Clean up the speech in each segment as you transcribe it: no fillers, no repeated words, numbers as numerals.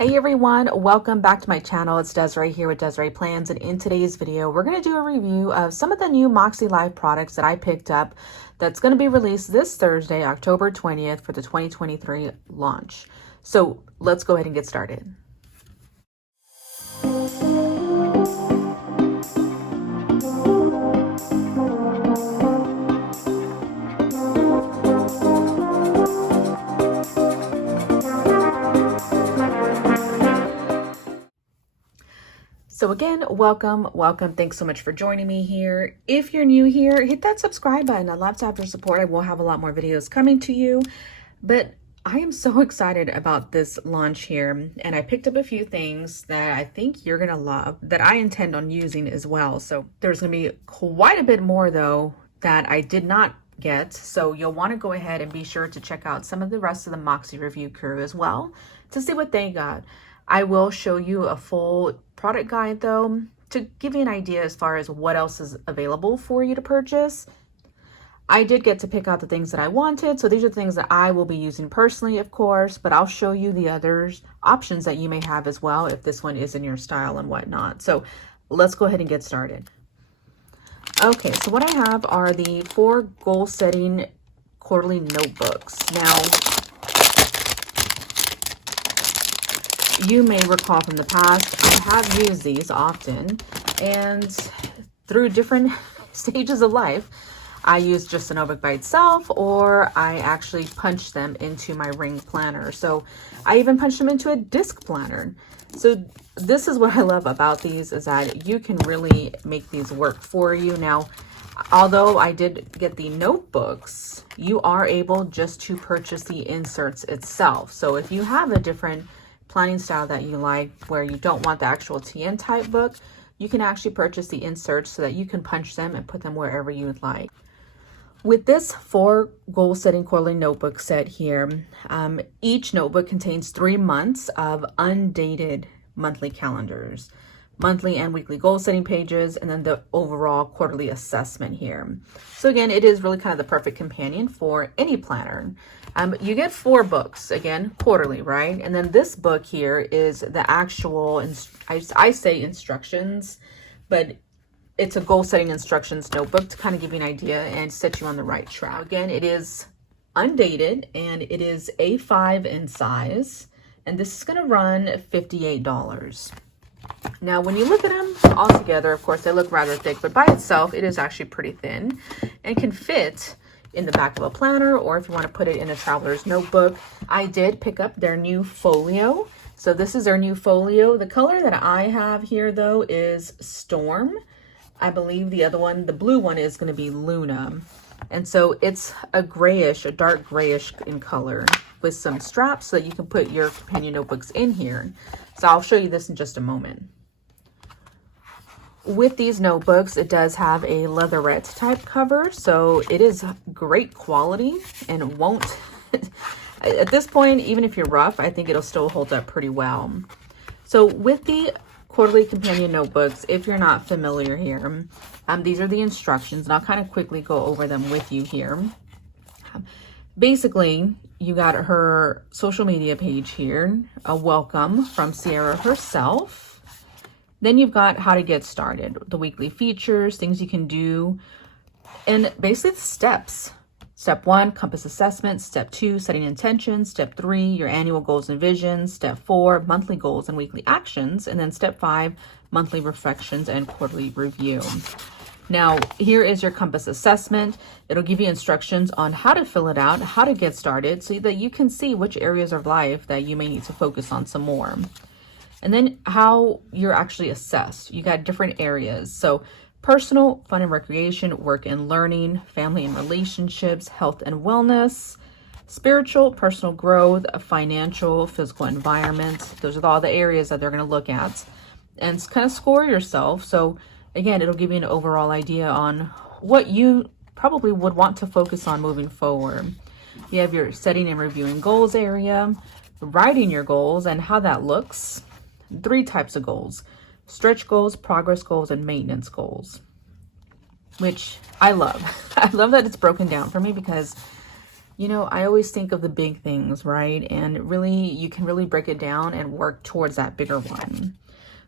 Hey everyone, welcome back to my channel. It's Desiree here with DesireePlans, and in today's video we're going to do a review of some of the new Makselife products that I picked up that's going to be released this Thursday, October 20th for the 2023 launch. So let's go ahead and get started. So again, welcome. Thanks so much for joining me here. If you're new here, hit that subscribe button. I'd love to have your support. I will have a lot more videos coming to you, but I am so excited about this launch here. And I picked up a few things that I think you're going to love that I intend on using as well. So there's going to be quite a bit more though that I did not get. So you'll want to go ahead and be sure to check out some of the rest of the Maksereviewcrew as well to see what they got. I will show you a full product guide though to give you an idea as far as what else is available for you to purchase. I did get to pick out the things that I wanted, so these are things that I will be using personally, of course, but I'll show you the others options that you may have as well if this one is in your style and whatnot. So let's go ahead and get started. Okay, so what I have are the 4 goal setting quarterly notebooks. Now, you may recall from the past, I have used these often, and through different stages of life, I use just a notebook by itself, or I actually punch them into my ring planner. So I even punched them into a disc planner. So this is what I love about these, is that you can really make these work for you. Now, although I did get the notebooks, you are able just to purchase the inserts itself. So if you have a different planning style that you like, where you don't want the actual TN type book, you can actually purchase the inserts so that you can punch them and put them wherever you would like. With this 4 goal setting quarterly notebook set here, each notebook contains 3 months of undated monthly calendars, monthly and weekly goal setting pages, and then the overall quarterly assessment here. So again, it is really kind of the perfect companion for any planner. You get 4 books, again, quarterly, right? And then this book here is the actual, I say instructions, but it's a goal setting instructions notebook to kind of give you an idea and set you on the right track. Again, it is undated and it is A5 in size, and this is going to run $58. Now, when you look at them all together, of course, they look rather thick, but by itself, it is actually pretty thin and can fit in the back of a planner, or if you want to put it in a traveler's notebook. I did pick up their new Folio. So this is their new Folio. The color that I have here, though, is Storm. I believe the other one, the blue one, is going to be Luna. And so it's a grayish, a dark grayish in color with some straps so that you can put your companion notebooks in here. So I'll show you this in just a moment. With these notebooks, it does have a leatherette type cover, so it is great quality and won't, at this point, even if you're rough, I think it'll still hold up pretty well. So with the quarterly companion notebooks, if you're not familiar here, these are the instructions, and I'll kind of quickly go over them with you here. Basically, you got her social media page here, a welcome from Sierra herself. Then you've got how to get started, the weekly features, things you can do, and basically the steps. Step 1, compass assessment. Step 2, setting intentions. Step 3, your annual goals and visions. Step 4, monthly goals and weekly actions. And then step 5, monthly reflections and quarterly review. Now, here is your compass assessment. It'll give you instructions on how to fill it out, how to get started, so that you can see which areas of life that you may need to focus on some more. And then how you're actually assessed. You got different areas. So personal, fun and recreation, work and learning, family and relationships, health and wellness, spiritual, personal growth, financial, physical environment. Those are all the areas that they're going to look at and kind of score yourself. So again, it'll give you an overall idea on what you probably would want to focus on moving forward. You have your setting and reviewing goals area, writing your goals and how that looks. 3 types of goals: stretch goals, progress goals, and maintenance goals, which I love. I love that it's broken down for me, because You know, I always think of the big things, right? And really, you can really break it down and work towards that bigger one.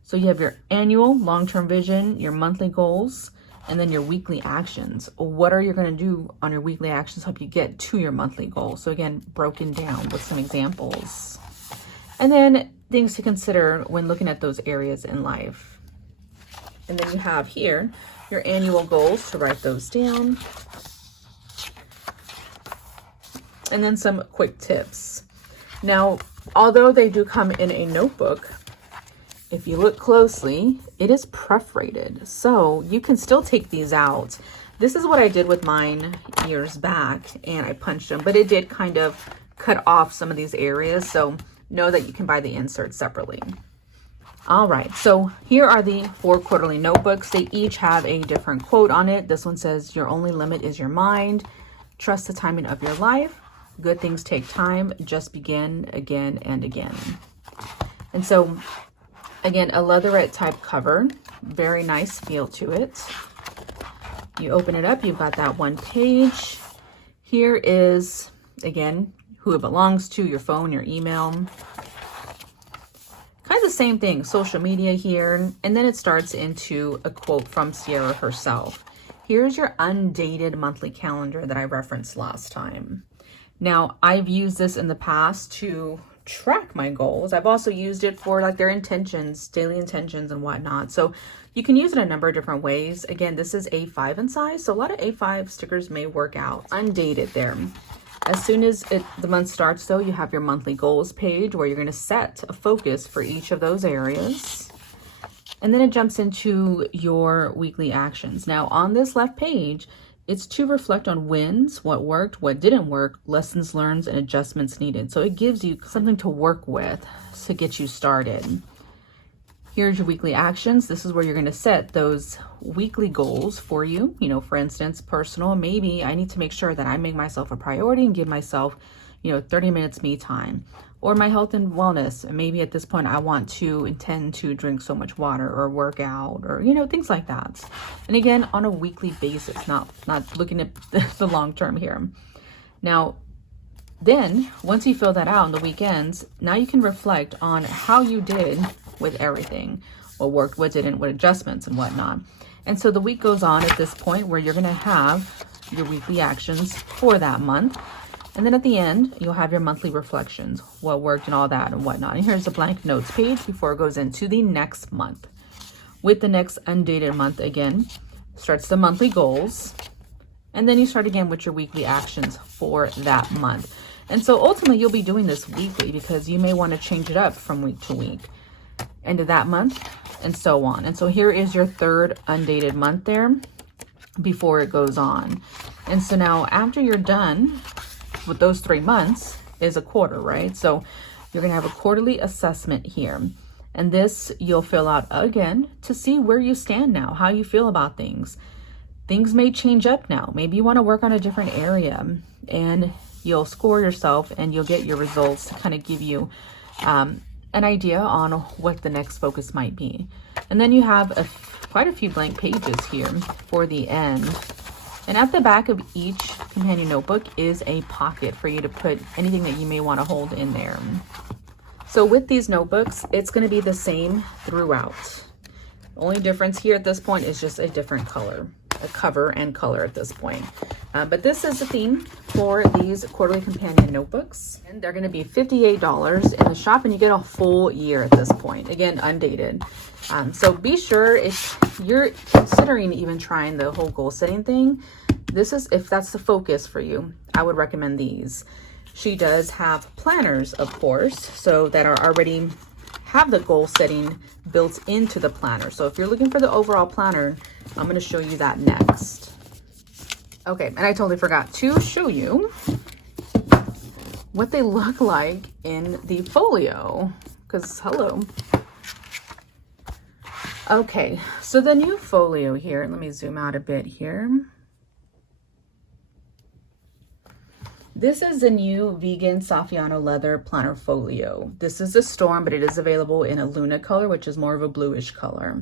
So you have your annual long-term vision, your monthly goals, and then your weekly actions. What are you going to do on your weekly actions to help you get to your monthly goal? So again, broken down with some examples. And then things to consider when looking at those areas in life. And then you have here your annual goals to write those down. And then some quick tips. Now, although they do come in a notebook, if you look closely, it is perforated. So you can still take these out. This is what I did with mine years back, and I punched them, but it did kind of cut off some of these areas. So know that you can buy the inserts separately. All right, so here are the 4 quarterly notebooks. They each have a different quote on it. This one says, "Your only limit is your mind. Trust the timing of your life. Good things take time. Just begin again and again." And so, again, a leatherette type cover. Very nice feel to it. You open it up, you've got that one page. Here is, again, who it belongs to, your phone, your email. Kind of the same thing, social media here. And then it starts into a quote from Sierra herself. Here's your undated monthly calendar that I referenced last time. Now, I've used this in the past to track my goals. I've also used it for like their intentions, daily intentions and whatnot. So you can use it a number of different ways. Again, this is A5 in size, so a lot of A5 stickers may work out. Undated there. As soon as the month starts though, you have your monthly goals page where you're going to set a focus for each of those areas. And then it jumps into your weekly actions. Now on this left page, it's to reflect on wins, what worked, what didn't work, lessons learned, and adjustments needed. So it gives you something to work with to get you started. Here's your weekly actions. This is where you're going to set those weekly goals for you. You know, for instance, personal, maybe I need to make sure that I make myself a priority and give myself, 30 minutes me time. Or my health and wellness. Maybe at this point I want to intend to drink so much water or work out or, things like that. And again, on a weekly basis, not looking at the long term here. Now, then once you fill that out on the weekends, now you can reflect on how you did with everything, what worked, what didn't, what adjustments and whatnot. And so the week goes on at this point where you're going to have your weekly actions for that month. And then at the end, you'll have your monthly reflections, what worked and all that and whatnot. And here's the blank notes page before it goes into the next month. With the next undated month, again, starts the monthly goals. And then you start again with your weekly actions for that month. And so ultimately, you'll be doing this weekly because you may want to change it up from week to week. End of that month, and so on. And so here is your 3rd undated month there before it goes on. And so now after you're done with those 3 months is a quarter, right? So you're going to have a quarterly assessment here. And this you'll fill out again to see where you stand now, how you feel about things. Things may change up now. Maybe you want to work on a different area, and you'll score yourself and you'll get your results to kind of give you an idea on what the next focus might be. And then you have quite a few blank pages here for the end. And at the back of each companion notebook is a pocket for you to put anything that you may want to hold in there. So with these notebooks, it's going to be the same throughout. The only difference here at this point is just a different color, a cover and color at this point. But this is the theme for these quarterly companion notebooks. And they're going to be $58 in the shop, and you get a full year at this point. Again, undated. So be sure if you're considering even trying the whole goal setting thing, if that's the focus for you, I would recommend these. She does have planners, of course, so that are already have the goal setting built into the planner. So if you're looking for the overall planner, I'm going to show you that next. Okay, and I totally forgot to show you what they look like in the folio, because hello. Okay, so the new folio here, let me zoom out a bit here. This is the new vegan Saffiano leather planner folio. This is a Storm, but it is available in a Luna color, which is more of a bluish color.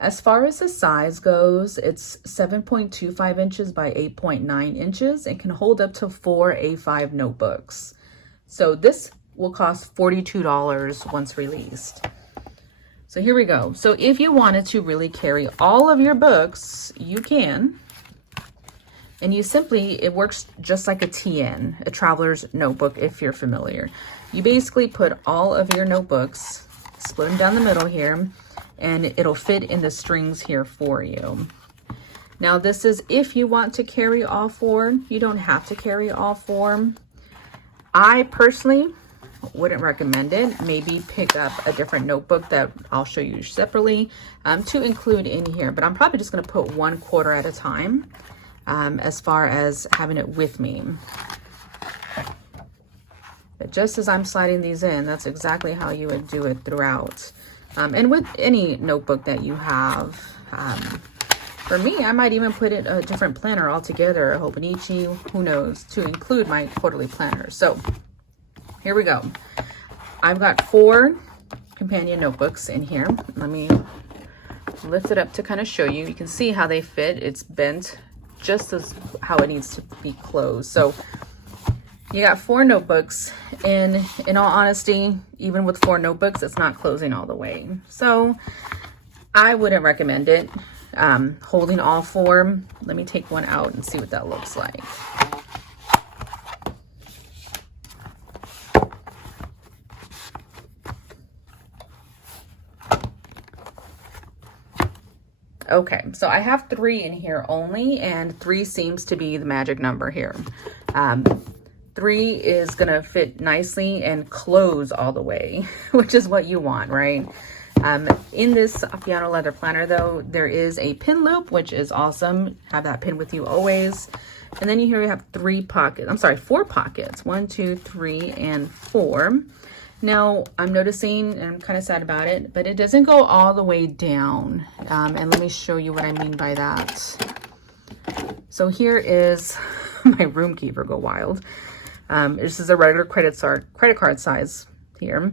As far as the size goes, it's 7.25 inches by 8.9 inches and can hold up to 4 A5 notebooks. So this will cost $42 once released. So here we go. So if you wanted to really carry all of your books, you can. And you simply, it works just like a TN, a traveler's notebook, if you're familiar. You basically put all of your notebooks, split them down the middle here, and it'll fit in the strings here for you. Now this is if you want to carry all 4. You don't have to carry all 4. I personally wouldn't recommend it. Maybe pick up a different notebook that I'll show you separately to include in here, but I'm probably just going to put 1/4 at a time as far as having it with me. But just as I'm sliding these in, that's exactly how you would do it throughout. And with any notebook that you have. For me, I might even put it a different planner altogether, a Hobonichi, who knows, to include my quarterly planner. So here we go. I've got 4 companion notebooks in here. Let me lift it up to kind of show you. You can see how they fit. It's bent just as how it needs to be closed. So you got 4 notebooks, and in all honesty, even with 4 notebooks, it's not closing all the way. So I wouldn't recommend it. Holding all 4. Let me take one out and see what that looks like. Okay, so I have 3 in here only, and 3 seems to be the magic number here. 3 is gonna fit nicely and close all the way, which is what you want, right? In this piano leather planner though, there is a pin loop, which is awesome. Have that pin with you always. And then here we have 4 pockets, 1, 2, 3, and 4. Now I'm noticing, and I'm kind of sad about it, but it doesn't go all the way down. And let me show you what I mean by that. So here is my room keeper go wild. This is a regular credit card size here.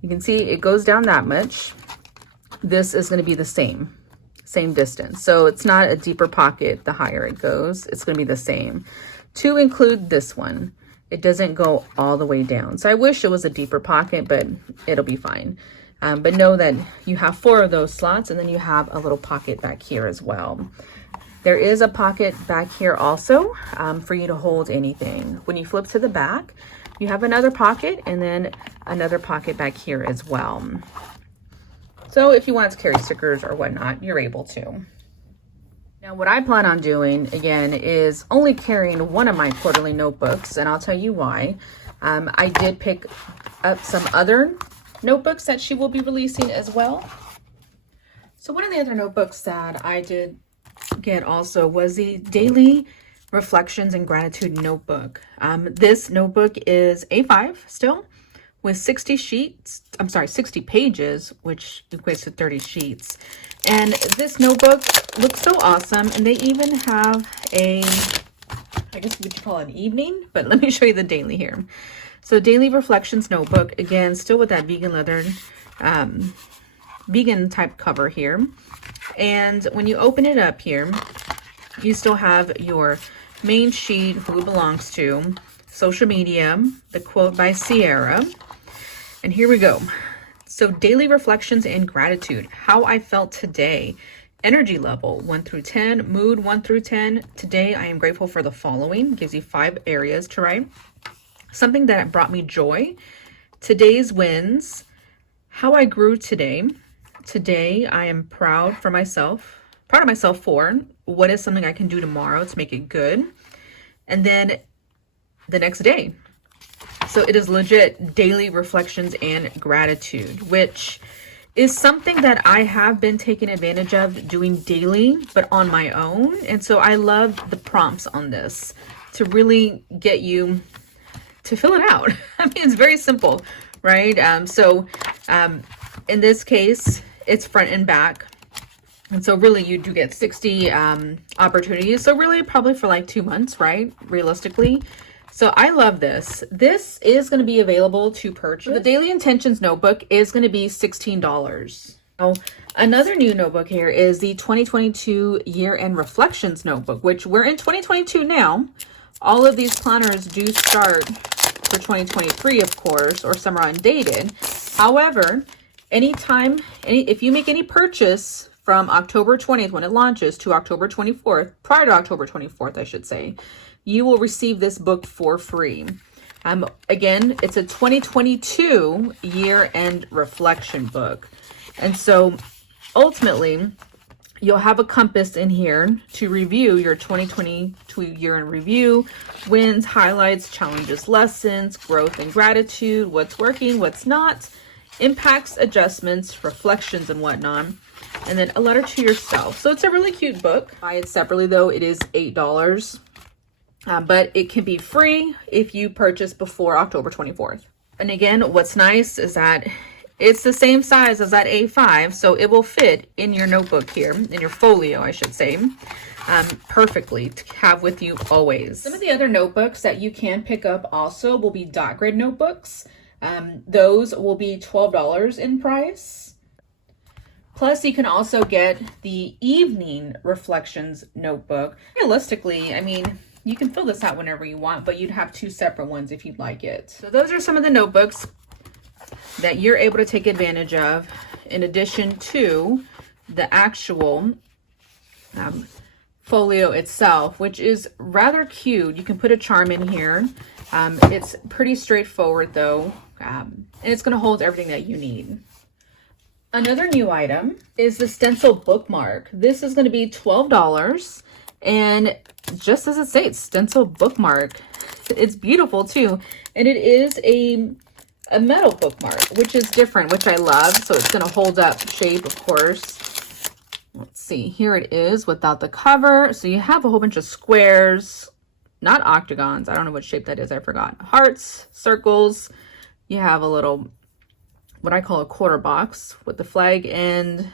You can see it goes down that much. This is going to be the same distance. So it's not a deeper pocket the higher it goes. It's going to be the same. To include this one, it doesn't go all the way down. So I wish it was a deeper pocket, but it'll be fine. But know that you have 4 of those slots, and then you have a little pocket back here as well. There is a pocket back here also for you to hold anything. When you flip to the back, you have another pocket, and then another pocket back here as well. So if you want to carry stickers or whatnot, you're able to. Now what I plan on doing again is only carrying one of my quarterly notebooks, and I'll tell you why. I did pick up some other notebooks that she will be releasing as well. So one of the other notebooks that I did get also was the Daily Reflections and Gratitude notebook. This notebook is A5 still, with 60 pages, which equates to 30 sheets. And this notebook looks so awesome. And they even have a, I guess what you call it, an evening, but let me show you the daily here. So Daily Reflections notebook, again, still with that vegan leather, vegan type cover here. And when you open it up here, you still have your main sheet, who it belongs to, social media, the quote by Sierra. And here we go. So Daily Reflections and Gratitude, how I felt today. Energy level 1 through 10, mood 1 through 10. Today I am grateful for the following. Gives you 5 areas to write. Something that brought me joy. Today's wins. How I grew today. Today I am proud of myself for what is something I can do tomorrow to make it good. And then the next day. So it is legit Daily Reflections and Gratitude, which is something that I have been taking advantage of doing daily, but on my own. And so I love the prompts on this to really get you to fill it out. I mean, it's very simple, right? In this case, it's front and back. And so really you do get 60 opportunities. So really probably for like 2 months, right? Realistically. So I love this. This is going to be available to purchase. The Daily Intentions notebook is going to be $16. Now, another new notebook here is the 2022 Year-End Reflections Notebook, which we're in 2022 now. All of these planners do start for 2023, of course, or some are undated. However, if you make any purchase from October 20th when it launches to October 24th, prior to October 24th, I should say, you will receive this book for free. Again, it's a 2022 year-end reflection book. And so ultimately, you'll have a compass in here to review your 2022 year-end review, wins, highlights, challenges, lessons, growth and gratitude, what's working, what's not, impacts, adjustments, reflections, and whatnot. And then a letter to yourself. So it's a really cute book. Buy it separately though, it is $8. But it can be free if you purchase before October 24th. And again, what's nice is that it's the same size as that A5, so it will fit in your notebook here, in your folio, I should say, perfectly to have with you always. Some of the other notebooks that you can pick up also will be dot grid notebooks. Those will be $12 in price. Plus, you can also get the evening reflections notebook. Realistically, I mean, you can fill this out whenever you want, but you'd have two separate ones if you'd like it. So those are some of the notebooks that you're able to take advantage of in addition to the actual folio itself, which is rather cute. You can put a charm in here. It's pretty straightforward though, and it's going to hold everything that you need. Another new item is the stencil bookmark. This is going to be $12, and just as it states, stencil bookmark. It's beautiful too, and it is a metal bookmark, which is different, which I love. So it's going to hold up shape, of course. Let's see, here it is without the cover. So you have a whole bunch of squares, not octagons. I don't know what shape that is. I forgot. Hearts, circles. You have a little, what I call a quarter box with the flag end.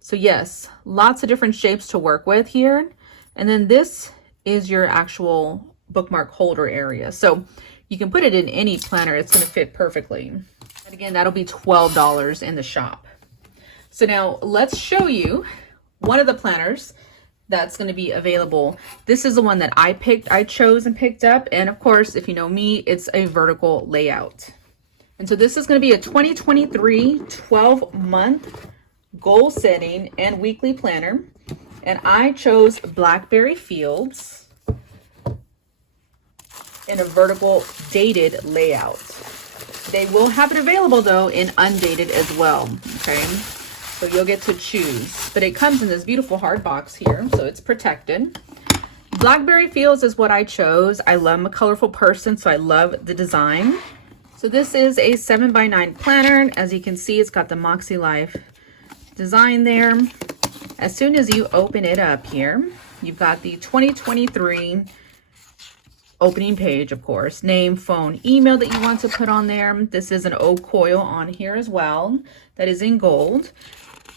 So yes, lots of different shapes to work with here. And then this is your actual bookmark holder area. So you can put it in any planner. It's going to fit perfectly. And again, that'll be $12 in the shop. So now let's show you one of the planners that's going to be available. This is the one that I chose and picked up. And of course, if you know me, it's a vertical layout. And so this is going to be a 2023 12-month goal setting and weekly planner. And I chose Blackberry Fields in a vertical dated layout. They will have it available though in undated as well, okay? So you'll get to choose, but it comes in this beautiful hard box here, so it's protected. Blackberry Fields is what I chose. I'm a colorful person, so I love the design. So this is a 7x9 planner. As you can see, it's got the Makselife design there. As soon as you open it up here, you've got the 2023 opening page, of course, name, phone, email that you want to put on there. This is an oak coil on here as well that is in gold.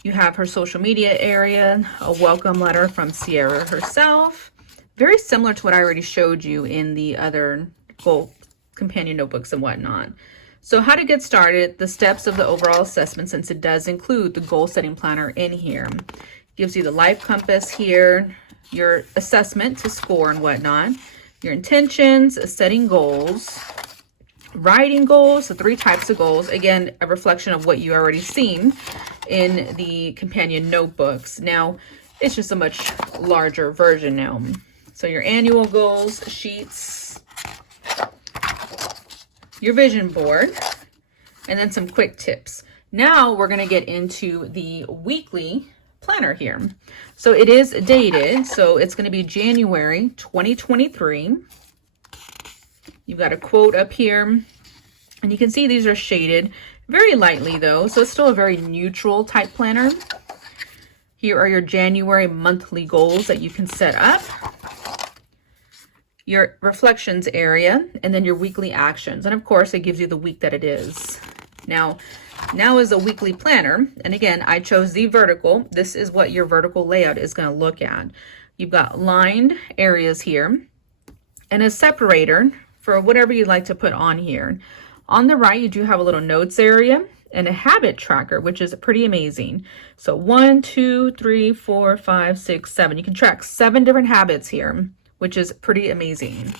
You have her social media area, a welcome letter from Sierra herself, very similar to what I already showed you in the other gold companion notebooks and whatnot. So how to get started, the steps of the overall assessment, since it does include the goal setting planner in here. Gives you the life compass here, your assessment to score and whatnot, your intentions, setting goals, writing goals, the 3 types of goals. Again, a reflection of what you already seen in the companion notebooks. Now, it's just a much larger version now. So your annual goals, sheets, your vision board, and then some quick tips. Now we're going to get into the weekly planner here. So it is dated, so it's going to be January 2023. You've got a quote up here, and you can see these are shaded very lightly though, so it's still a very neutral type planner. Here are your January monthly goals that you can set up, your reflections area, and then your weekly actions. And of course, it gives you the week that it is. Now is a weekly planner. And again, I chose the vertical. This is what your vertical layout is going to look at. You've got lined areas here and a separator for whatever you'd like to put on here. On the right, you do have a little notes area, and a habit tracker, which is pretty amazing. So 1, 2, 3, 4, 5, 6, 7. You can track 7 different habits here, which is pretty amazing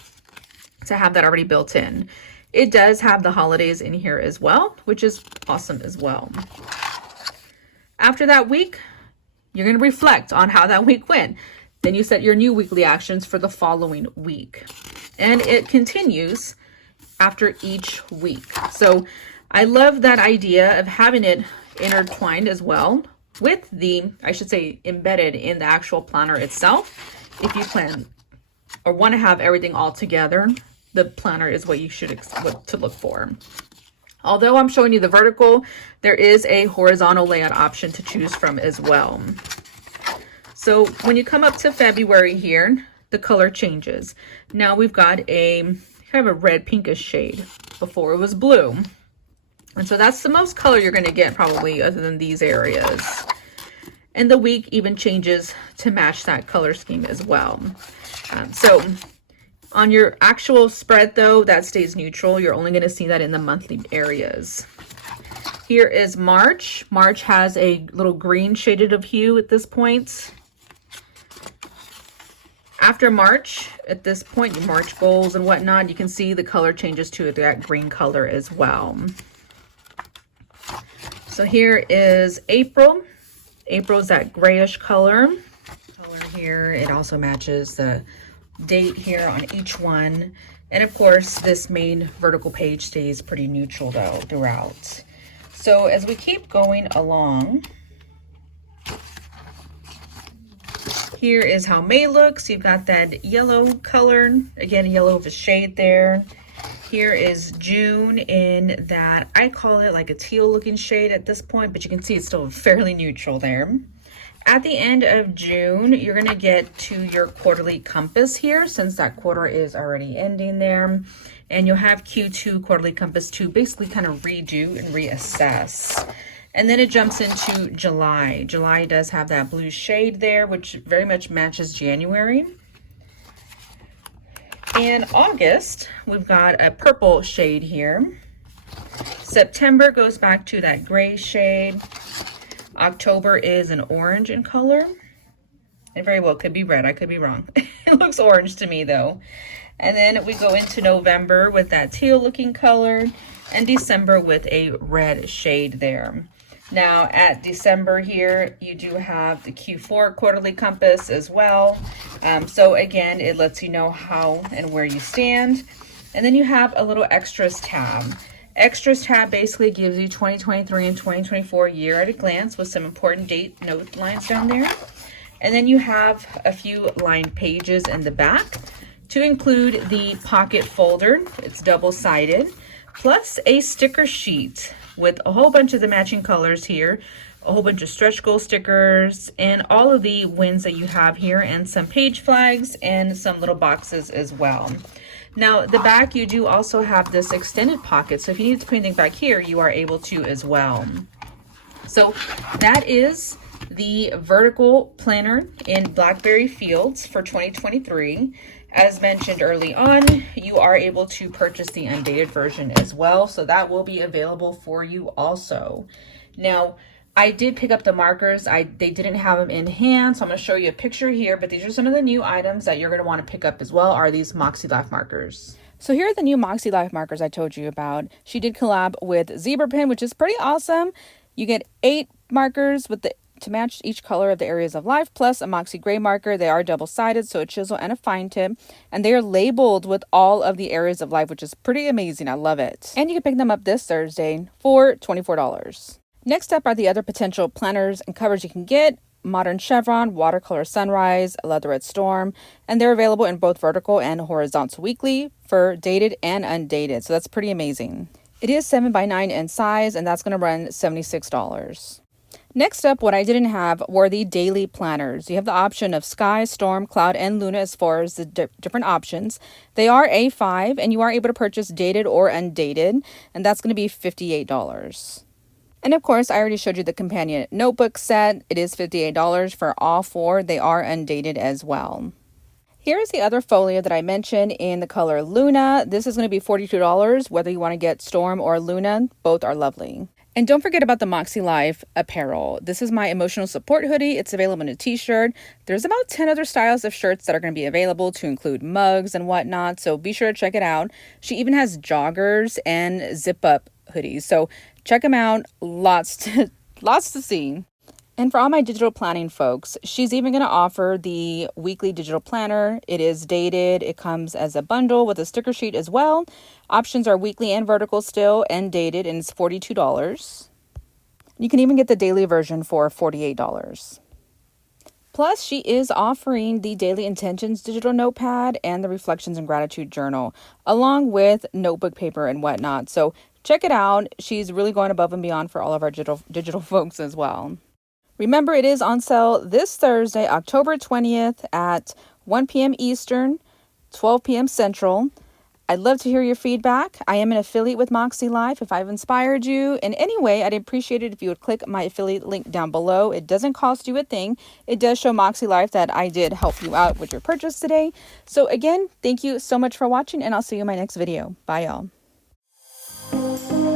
to have that already built in. It does have the holidays in here as well, which is awesome as well. After that week, you're going to reflect on how that week went. Then you set your new weekly actions for the following week. And it continues after each week. So I love that idea of having it intertwined as well with the, I should say, embedded in the actual planner itself. If you plan or want to have everything all together, the planner is what you should what to look for. Although I'm showing you the vertical, there is a horizontal layout option to choose from as well. So when you come up to February here, the color changes. Now we've got a kind of a red pinkish shade. Before it was blue. And so that's the most color you're going to get probably other than these areas. And the week even changes to match that color scheme as well. So on your actual spread though, that stays neutral. You're only going to see that in the monthly areas. Here is March. March has a little green shaded of hue at this point. After March, at this point, your March goals and whatnot, you can see the color changes to that green color as well. So here is April. April's that grayish color. Here, it also matches the date here on each one. And of course, this main vertical page stays pretty neutral though throughout. So as we keep going along, here is how May looks. You've got that yellow color, again, yellow of a shade there. Here is June in that, I call it like a teal looking shade at this point, but you can see it's still fairly neutral there. At the end of June, you're gonna get to your quarterly compass here, since that quarter is already ending there. And you'll have Q2 quarterly compass to basically kind of redo and reassess. And then it jumps into July. July does have that blue shade there, which very much matches January. In August, we've got a purple shade here. September goes back to that gray shade. October is an orange in color. It very well could be red, I could be wrong. It looks orange to me though. And then we go into November with that teal looking color, and December with a red shade there. Now at December here, you do have the Q4 quarterly compass as well. So again, it lets you know how and where you stand. And then you have a little extras tab. Extras tab basically gives you 2023 and 2024 year at a glance with some important date note lines down there. And then you have a few lined pages in the back to include the pocket folder. It's double-sided, plus a sticker sheet with a whole bunch of the matching colors here, a whole bunch of stretch goal stickers, and all of the wins that you have here, and some page flags and some little boxes as well. Now, the back, you do also have this extended pocket, so if you need to put anything back here, you are able to as well. So that is the vertical planner in Blackberry Fields for 2023. As mentioned early on, you are able to purchase the undated version as well, so that will be available for you also. Now, I did pick up the markers. They didn't have them in hand, so I'm going to show you a picture here, but these are some of the new items that you're going to want to pick up as well, are these Makselife markers. So here are the new Makselife markers I told you about. She did collab with Zebra Pen, which is pretty awesome. You get 8 markers with to match each color of the areas of life, plus a Moxie gray marker. They are double-sided, so a chisel and a fine tip, and they are labeled with all of the areas of life, which is pretty amazing. I love it. And you can pick them up this Thursday for $24. Next up are the other potential planners and covers you can get. Modern Chevron, Watercolor Sunrise, Leatherette Storm, and they're available in both vertical and horizontal weekly for dated and undated, so that's pretty amazing. It is 7x9 in size, and that's going to run $76. Next up, what I didn't have were the daily planners. You have the option of Sky, Storm, Cloud, and Luna as far as the different options. They are A5, and you are able to purchase dated or undated, and that's going to be $58. And of course, I already showed you the companion notebook set. It is $58 for all 4. They are undated as well. Here's the other folio that I mentioned in the color Luna. This is going to be $42, whether you want to get Storm or Luna. Both are lovely. And don't forget about the Makselife apparel. This is my emotional support hoodie. It's available in a t-shirt. There's about 10 other styles of shirts that are going to be available, to include mugs and whatnot. So be sure to check it out. She even has joggers and zip up hoodies. So check them out. Lots to see. And for all my digital planning folks, she's even going to offer the weekly digital planner. It is dated. It comes as a bundle with a sticker sheet as well. Options are weekly and vertical still, and dated, and it's $42. You can even get the daily version for $48. Plus, she is offering the Daily Intentions digital notepad and the Reflections and Gratitude journal, along with notebook paper and whatnot. So check it out. She's really going above and beyond for all of our digital folks as well. Remember, it is on sale this Thursday, October 20th at 1 p.m. Eastern, 12 p.m. Central. I'd love to hear your feedback. I am an affiliate with Makselife. If I've inspired you in any way, I'd appreciate it if you would click my affiliate link down below. It doesn't cost you a thing. It does show Makselife that I did help you out with your purchase today. So again, thank you so much for watching, and I'll see you in my next video. Bye, y'all.